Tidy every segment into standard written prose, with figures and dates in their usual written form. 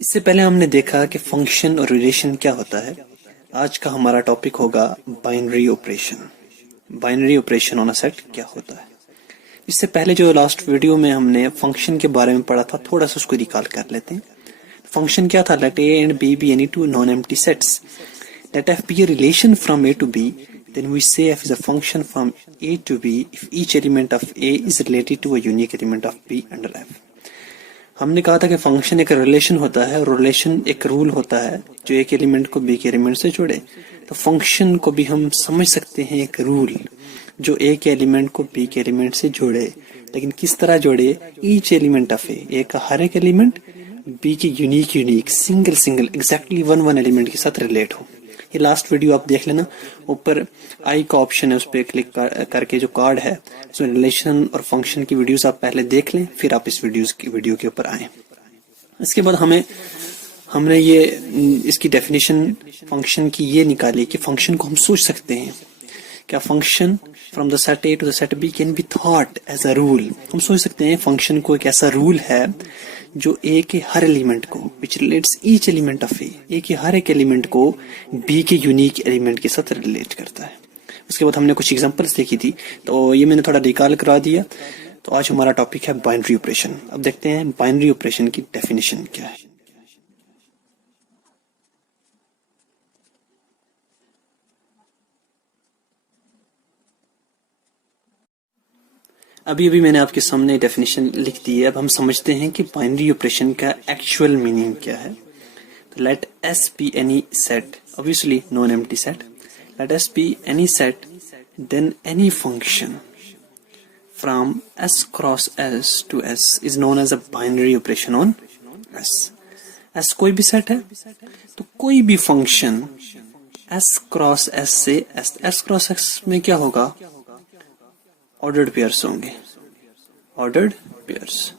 इससे पहले हमने देखा कि फंक्शन और रिलेशन क्या होता है। आज का हमारा टॉपिक होगा binary operation. Binary operation on a set क्या होता है। इससे पहले जो लास्ट वीडियो में हमने फंक्शन के बारे में पढ़ा था, थोड़ा सा उसको रिकॉल कर लेते हैं। फंक्शन क्या था? Let A and B be any two non empty sets. Let f be a relation from A to B, then we say f is a function from a to b if each element of a is related to a unique element of b under f। हमने कहा था कि function एक relation होता है और relation एक rule होता है जो एक एलिमेंट को बी के एलिमेंट से जोड़े। तो फंक्शन को भी हम समझ सकते हैं एक रूल जो ए के एलिमेंट को बी के एलिमेंट से जोड़े, लेकिन किस तरह जोड़े? ईच एलिमेंट ऑफ ए का हर एक एलिमेंट बी के unique single exactly one element के साथ रिलेट हो। ये लास्ट वीडियो आप देख लेना, ऊपर आई का ऑप्शन है, उस पर क्लिक करके जो कार्ड है उसमें रिलेशन और फंक्शन की वीडियोस आप पहले देख लें, फिर आप इस वीडियो के ऊपर आए। इसके बाद हमने ये इसकी डेफिनेशन फंक्शन की ये निकाली कि फंक्शन को हम सोच सकते हैं क्या? Function from the set A to the set B can be thought as a rule. हम सोच सकते हैं फंक्शन को एक ऐसा रूल है जो ए के हर एलिमेंट को, which relates each element of A के हर एक एलिमेंट को बी के यूनिक एलिमेंट के साथ रिलेट करता है। उसके बाद हमने कुछ एग्जांपल्स देखी थी, तो ये मैंने थोड़ा रिकॉल करा दिया। तो आज हमारा टॉपिक है बाइनरी ऑपरेशन। अब देखते हैं बाइनरी ऑपरेशन की डेफिनेशन क्या है। अभी मैंने आपके सामने डेफिनेशन लिख दी है। अब हम समझते हैं कि बाइनरी ऑपरेशन का एक्चुअल मीनिंग क्या है। तो let S be any set, obviously non empty set. Let S be any set then any function from S cross S to S is known as a binary operation on S. S कोई भी set है तो कोई भी function S cross S से S cross S में क्या होगा? ऑर्डर्ड पेयर्स होंगे। Ordered pairs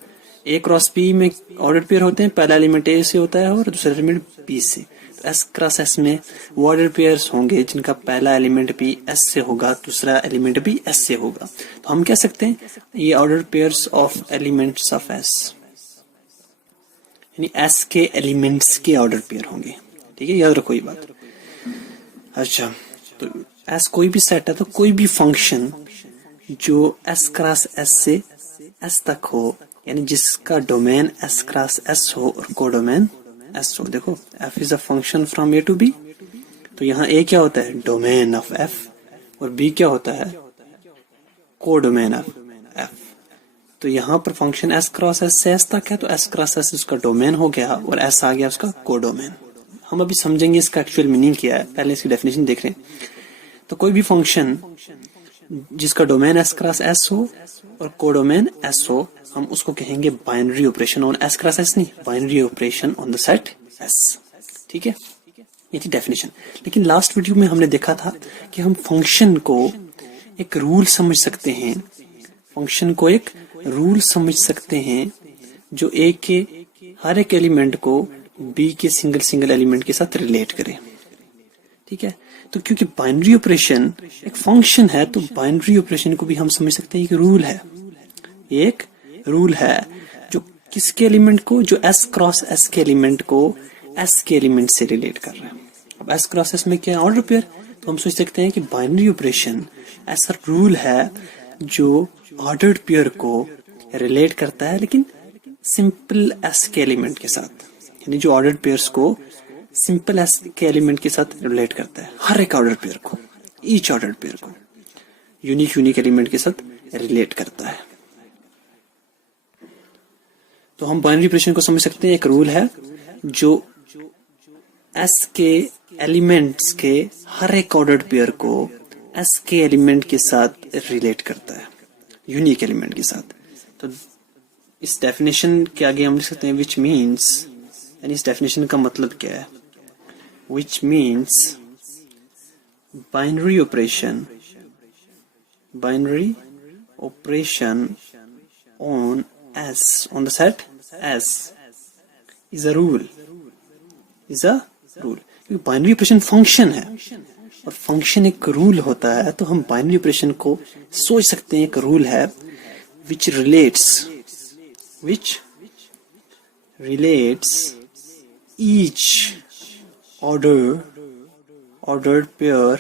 A cross B में ऑर्डर्ड पेयर होते हैं, पहला एलिमेंट ए से होता है और दूसरा एलिमेंट बी से। तो एस क्रॉस एस में वो ऑर्डर्ड पेयर्स होंगे जिनका पहला एलिमेंट भी एस से होगा, दूसरा एलिमेंट भी एस से होगा। तो हम कह सकते हैं ये ordered pairs of elements of S, यानी एस के एलिमेंट्स के ऑर्डर पेयर होंगे। ठीक है, याद रखो ये बात। अच्छा, तो एस कोई भी सेट है तो कोई भी फंक्शन जो एस क्रॉस एस से एस तक हो, यानी जिसका डोमेन एस क्रॉस एस हो और कोडोमेन एस हो। देखो f is a function from A to B, तो यहाँ ए क्या होता है? डोमेन ऑफ एफ, और बी क्या होता है? Codomain of f. तो यहाँ पर फंक्शन एस क्रॉस एस से एस तक है, तो एस क्रॉस एस उसका डोमेन हो गया और एस आ गया उसका कोडोमेन। हम अभी समझेंगे इसका एक्चुअल मीनिंग क्या है, पहले इसकी डेफिनेशन देख रहे हैं। तो कोई भी फंक्शन जिसका डोमेन एस क्रॉस एस हो और कोडोमेन एस हो, हम उसको कहेंगे binary operation on S cross S, नहीं, binary operation on the set S. ठीक है, ये थी डेफिनेशन। लेकिन लास्ट वीडियो में हमने देखा था कि हम फंक्शन को एक रूल समझ सकते हैं, फंक्शन को एक रूल समझ सकते हैं जो ए के हर एक एलिमेंट को बी के सिंगल एलिमेंट के साथ रिलेट करे। ठीक है, तो क्योंकि बाइनरी ऑपरेशन एक फंक्शन है, तो बाइनरी ऑपरेशन को भी हम समझ सकते हैं कि रूल है, एक रूल है जो किसके एलिमेंट को, जो एस क्रॉस एस के एलिमेंट को एस के एलिमेंट से रिलेट कर रहा है। अब एस क्रॉस एस में क्या है? Order pair. तो हम सोच सकते हैं कि बाइनरी ऑपरेशन ऐसा रूल है जो ऑर्डर्ड पेयर को रिलेट करता है, लेकिन सिंपल एस के एलिमेंट के साथ, यानी जो ऑर्डर्ड पेयर्स को सिंपल एस के एलिमेंट के साथ रिलेट करता है, हर एक ऑर्डर पेयर को, ईच ऑर्डर पेयर को यूनिक एलिमेंट के साथ रिलेट करता है। तो हम बाइनरी ऑपरेशन को समझ सकते हैं एक रूल है जो एस के एलिमेंट्स के हर एक ऑर्डर्ड पेयर को एस के एलिमेंट के साथ रिलेट करता है, यूनिक एलिमेंट के साथ। तो इस डेफिनेशन के आगे हम लिख सकते हैं विच मीन्स, यानी इस डेफिनेशन का मतलब क्या है? which means binary operation on S, on the set S is a rule, क्योंकि बाइनरी ऑपरेशन फंक्शन है और फंक्शन एक रूल होता है, तो हम बाइनरी ऑपरेशन को सोच सकते हैं एक रूल है which relates each ordered pair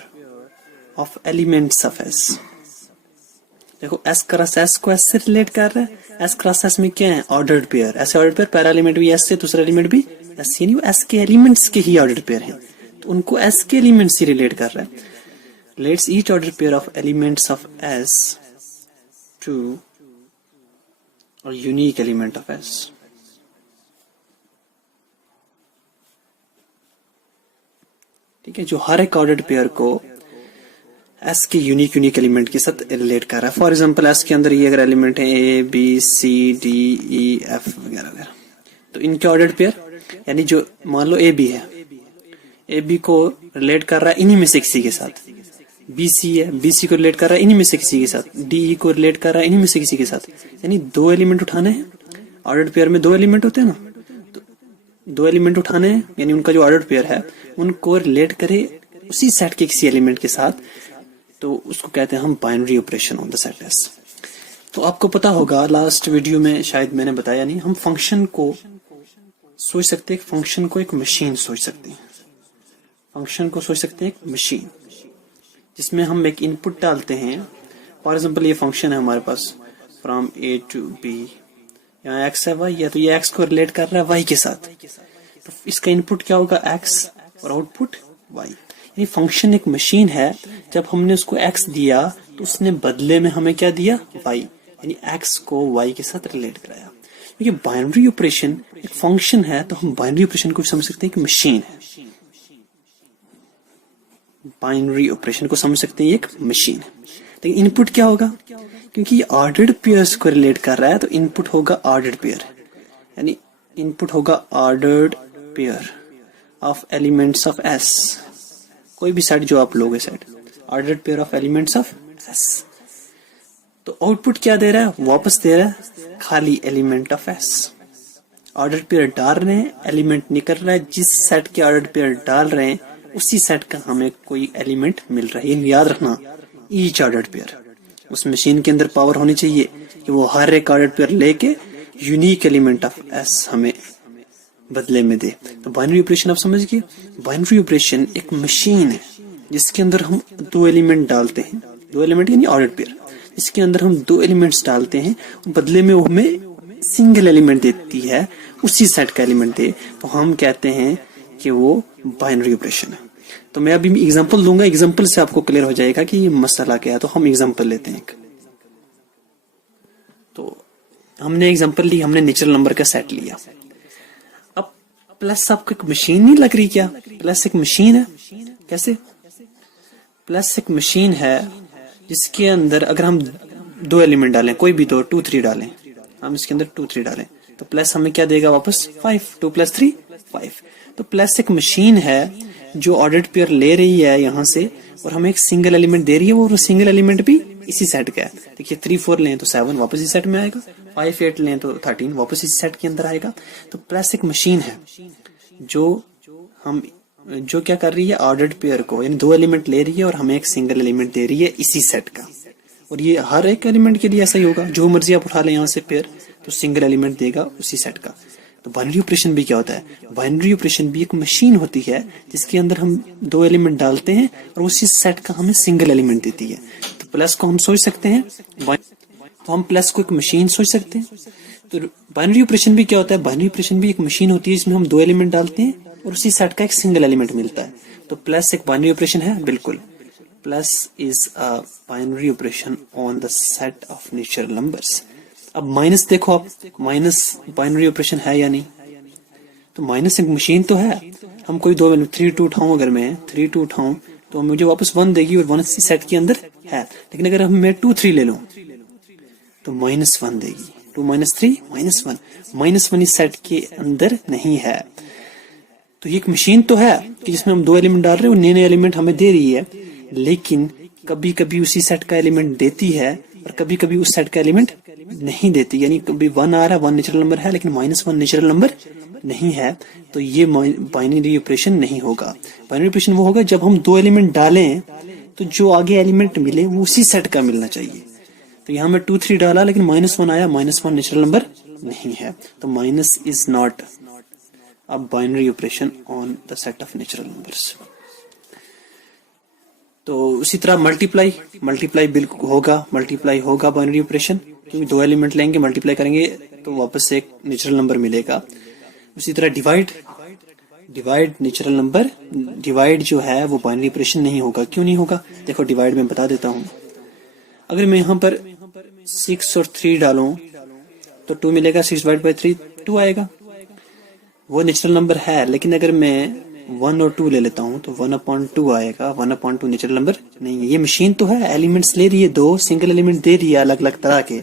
of elements of S। देखो S क्रॉस S को S से रिलेट कर रहा है। S क्रॉस S में क्या है? Ordered pair. ऐसे ऑर्डर्ड पेयर, पहला एलिमेंट भी S से, दूसरा एलिमेंट भी S से, यानी वो S के एलिमेंट्स के ही ऑर्डर्ड पेयर हैं, तो उनको S के एलिमेंट्स से रिलेट कर रहा है। Let's each order pair of elements of S to और यूनिक एलिमेंट ऑफ S। ठीक है, जो हर एक ऑर्डर्ड पेयर को S के यूनिक एलिमेंट के साथ रिलेट कर रहा है। फॉर एग्जांपल S के अंदर ये अगर एलिमेंट है A B C D E F वगैरह वगैरह, तो इनके ऑर्डर्ड पेयर, यानी जो मान लो A B है, A B को रिलेट कर रहा है इन्हीं में से किसी के साथ। B C है, B C को रिलेट कर रहा है इन्हीं में से किसी के साथ। D E को रिलेट कर रहा है इन्हीं में से किसी के साथ। यानी दो एलिमेंट उठाने हैं। ऑर्डर्ड पेयर में दो एलिमेंट होते हैं ना, तो दो एलिमेंट उठाने हैं, यानी उनका जो ऑर्डर्ड पेयर है उनको रिलेट करे उसी सेट के किसी एलिमेंट के साथ, तो उसको कहते हैं हम binary operation on the set S। तो आपको पता होगा, लास्ट वीडियो में शायद मैंने बताया नहीं, हम फंक्शन को सोच सकते हैं, फंक्शन को एक मशीन सोच सकते हैं। फंक्शन को सोच सकते हैं एक मशीन, जिसमें हम एक इनपुट डालते हैं। फॉर एग्जाम्पल ये फंक्शन है हमारे पास, फ्रॉम A to B, यहाँ x है y है, तो ये x को रिलेट कर रहा है y के साथ, तो इसका इनपुट क्या होगा? x, और आउटपुट y। यानी फंक्शन एक मशीन है। जब हमने उसको x दिया तो उसने बदले में हमें क्या दिया? y, यानी x को y के साथ रिलेट कराया। क्योंकि बाइनरी ऑपरेशन एक फंक्शन है, तो हम बाइनरी ऑपरेशन को समझ सकते हैं कि मशीन है। बाइनरी ऑपरेशन को समझ सकते हैं एक मशीन है। लेकिन इनपुट क्या होगा? क्योंकि ये ऑर्डर्ड पेयर्स को रिलेट कर रहा है, तो इनपुट होगा ऑर्डर्ड पेयर, यानी इनपुट होगा ordered pair of elements of S। कोई भी सेट जो आप लोगे set, ordered pair of elements of S। तो आउटपुट क्या दे रहा है? वापस दे रहा है खाली element of S। Ordered pair डाल रहे हैं, एलिमेंट निकल रहा है, जिस सेट के ऑर्डर्ड पेयर डाल रहे हैं उसी सेट का हमें कोई एलिमेंट मिल रहा है। ये याद रखना, ईच ऑर्डर्ड पेयर। उस मशीन के अंदर पावर होनी चाहिए कि वो हर एक ऑर्डर्ड पेयर लेके यूनिक एलिमेंट ऑफ S हमें बदले में दे। तो बाइनरी ऑपरेशन आप समझ गए। बाइनरी ऑपरेशन एक मशीन है जिसके अंदर हम दो एलिमेंट डालते हैं, दो एलिमेंट यानी ऑर्डर्ड पेयर, जिसके अंदर हम दो एलिमेंट्स डालते हैं, बदले में वो हमें सिंगल एलिमेंट देती है, उसी सेट का एलिमेंट दे, तो हम कहते हैं कि वो बाइनरी ऑपरेशन है। तो मैं अभी एग्जांपल दूंगा, एग्जांपल से आपको क्लियर हो जाएगा कि ये मसला क्या है। तो हम एग्जांपल लेते हैं। तो हमने एग्जांपल ली, हमने नेचुरल नंबर का सेट लिया। अब प्लस आपको एक मशीन नहीं लग रही क्या? प्लस एक मशीन है। कैसे? प्लस एक मशीन है जिसके अंदर अगर हम दो एलिमेंट डालें, कोई भी दो, 2 3 डालें, हम इसके अंदर 2 3 डालें, तो प्लस हमें क्या देगा वापस? 5। 2 + 3 5। तो प्लस एक मशीन है जो ऑर्डर्ड पेयर ले रही है यहाँ से, और हमें एक सिंगल एलिमेंट दे रही है, वो सिंगल एलिमेंट भी इसी सेट का है। देखिए 3 4 लें तो 7 वापस इसी सेट में आएगा, 5 8 लें तो 13 वापस इसी सेट के अंदर आएगा। तो प्लस एक मशीन है जो क्या कर रही है? ऑर्डर्ड पेयर को, यानी दो एलिमेंट ले रही है और हमें एक सिंगल एलिमेंट दे रही है इसी सेट का। और ये हर एक एलिमेंट के लिए ऐसा ही होगा, जो मर्जी आप उठा लें यहाँ से पेयर, तो सिंगल एलिमेंट देगा उसी सेट का। तो बाइनरी ऑपरेशन भी क्या होता है? बाइनरी ऑपरेशन भी एक मशीन होती है जिसके अंदर हम दो एलिमेंट डालते हैं और उसी सेट का हमें सिंगल एलिमेंट देती है। तो प्लस को हम सोच सकते हैं, तो हम प्लस को एक मशीन सोच सकते हैं। तो बाइनरी ऑपरेशन भी क्या होता है? बाइनरी ऑपरेशन भी एक मशीन होती है जिसमें हम दो एलिमेंट डालते हैं और उसी सेट का एक सिंगल एलिमेंट मिलता है। तो प्लस एक बाइनरी ऑपरेशन है, बिल्कुल। Plus is a binary operation on the set of natural numbers. अब माइनस देखो आप, माइनस बाइनरी ऑपरेशन है या नहीं? तो माइनस एक मशीन तो है। हम कोई दो 3 2 उठाऊं, अगर मैं 3 2 उठाऊं तो मुझे वापस 1 देगी, और 1 इसी सेट के अंदर है। लेकिन अगर मैं 2 3 ले लूं तो -1 देगी। 2 - 3 -1, -1 इस सेट के अंदर नहीं है। तो ये एक मशीन तो है कि जिसमें हम दो एलिमेंट डाल रहे हैं और नए एलिमेंट हमें दे रही है, लेकिन कभी कभी उसी सेट का एलिमेंट देती है और कभी कभी उस सेट का एलिमेंट नहीं देती। यानी कभी 1 आ रहा है, 1 नेचुरल नंबर है, लेकिन -1 नेचुरल नंबर नहीं है, तो ये बाइनरी ऑपरेशन नहीं होगा। बाइनरी ऑपरेशन वो होगा जब हम दो एलिमेंट डालें तो जो आगे एलिमेंट मिले वो उसी सेट का मिलना चाहिए। तो यहाँ में 2 3 डाला लेकिन -1 आया, -1 नेचुरल नंबर नहीं है, तो minus is not a binary operation on the set of natural numbers. तो उसी तरह मल्टीप्लाई बिल्कुल होगा बाइनरी ऑपरेशन, क्योंकि 2 एलिमेंट लेंगे, मल्टीप्लाई करेंगे तो वापस से एक नेचुरल नंबर मिलेगा। उसी तरह डिवाइड नेचुरल नंबर, डिवाइड जो है वो बाइनरी ऑपरेशन नहीं होगा। क्यों नहीं होगा? देखो डिवाइड में बता देता हूं। अगर मैं यहाँ पर 6 और 3 डालूं तो 2 मिलेगा, 6 डिवाइड बाई 3 2 आएगा, वो नेचुरल नंबर है। लेकिन अगर मैं 1 और 2 ले लेता हूं तो 1/2 आएगा। 1/2 नेचुरल नंबर नहीं है। ये मशीन तो है, एलिमेंट्स ले रही है, 2 सिंगल एलिमेंट दे रही है अलग अलग तरह के,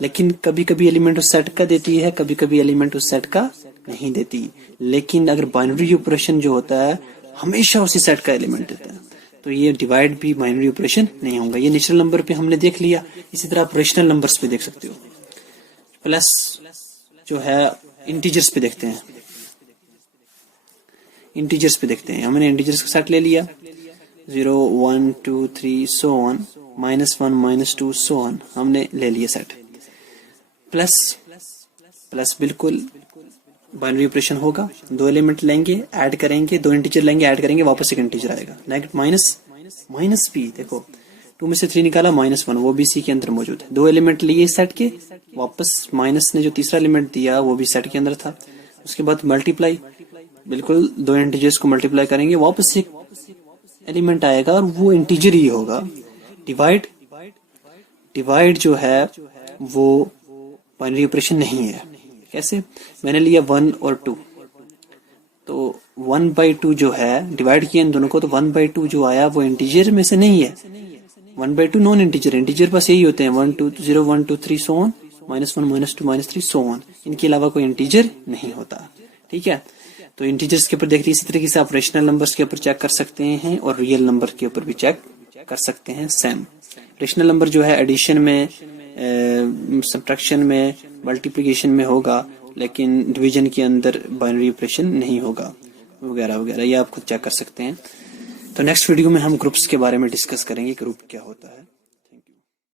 लेकिन कभी कभी एलिमेंट उस सेट का देती है, कभी कभी एलिमेंट उस सेट का नहीं देती। लेकिन अगर बाइनरी ऑपरेशन जो होता है हमेशा उसी सेट का एलिमेंट देता है, तो ये डिवाइड भी बाइनरी ऑपरेशन नहीं होगा। ये नेचुरल नंबर पे हमने देख लिया। इसी तरह आप रेशनल नंबर्स पे देख सकते हो। प्लस जो है इंटीजर्स पे देखते हैं, हमने इंटीजर्स का सेट ले लिया, 0 1 2 3 सो ऑन, -1 -2 सो ऑन, हमने ले लिया सेट। प्लस बिल्कुल बाइनरी ऑपरेशन होगा। 2 एलिमेंट लेंगे, ऐड करेंगे, 2 इंटीजर लेंगे, ऐड करेंगे, वापस एक इंटीजर आएगा। नेगेटिव माइनस भी, देखो 2 में से 3 निकाला, -1, वो भी सी के अंदर मौजूद है। 2 एलिमेंट लिए सेट के, वापस माइनस ने जो तीसरा एलिमेंट दिया वो भी सेट के अंदर था। उसके बाद मल्टीप्लाई, बिल्कुल 2 इंटीजर्स को मल्टीप्लाई करेंगे, वापस एक एलिमेंट आएगा और वो इंटीजर ही होगा। डिवाइड जो है वो बाइनरी ऑपरेशन नहीं है। कैसे? मैंने लिया 1 और 2, तो 1/2 जो है, डिवाइड किया इन दोनों को, तो 1/2 जो आया वो इंटीजर में से नहीं है। 1/2 नॉन इंटीजर बस यही होते हैं, 1 2 0 1 2 3 सो ऑन, -1 -2 -3 सो ऑन। इनके अलावा कोई इंटीजर नहीं होता। ठीक है, तो इंटीजर्स के ऊपर देखते हैं। इसी तरीके से आप रेशनल नंबर्स के ऊपर चेक कर सकते हैं और रियल नंबर के ऊपर भी चेक कर सकते हैं। सेम रेशनल नंबर जो है एडिशन में, सब्ट्रैक्शन में, मल्टीप्लिकेशन में होगा, लेकिन डिवीजन के अंदर बाइनरी ऑपरेशन नहीं होगा, वगैरह वगैरह। ये आप खुद चेक कर सकते हैं। तो नेक्स्ट वीडियो में हम ग्रुप्स के बारे में डिस्कस करेंगे, ग्रुप क्या होता है।